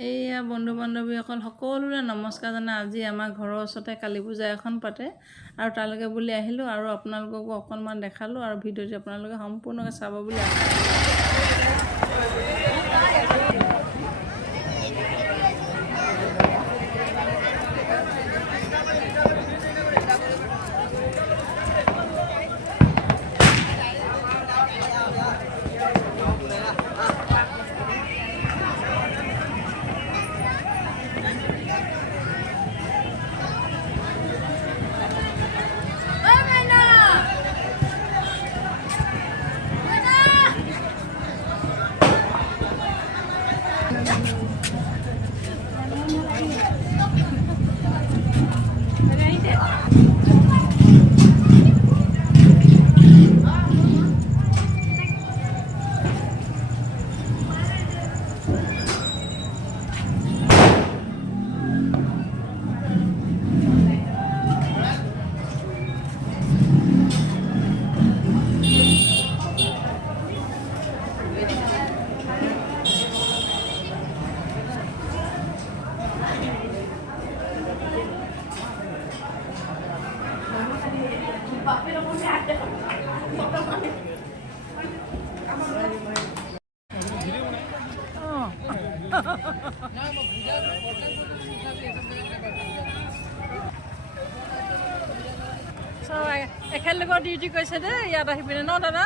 এইয়া বন্ধু বান্ধৱীসকল সকলোৰে নমস্কাৰ জনাই আজি আমাৰ ঘৰৰ ওচৰতে কালী পূজা এখন পাতে আৰু তালৈকে বুলি আহিলোঁ আৰু আপোনালোককো অকণমান দেখালোঁ আৰু ভিডিঅ'টি আপোনালোকে সম্পূৰ্ণকৈ চাব বুলি আশা একেলগে ডিউটি কৰিছে দেই ইয়াত আহি পিনে ন দাদা?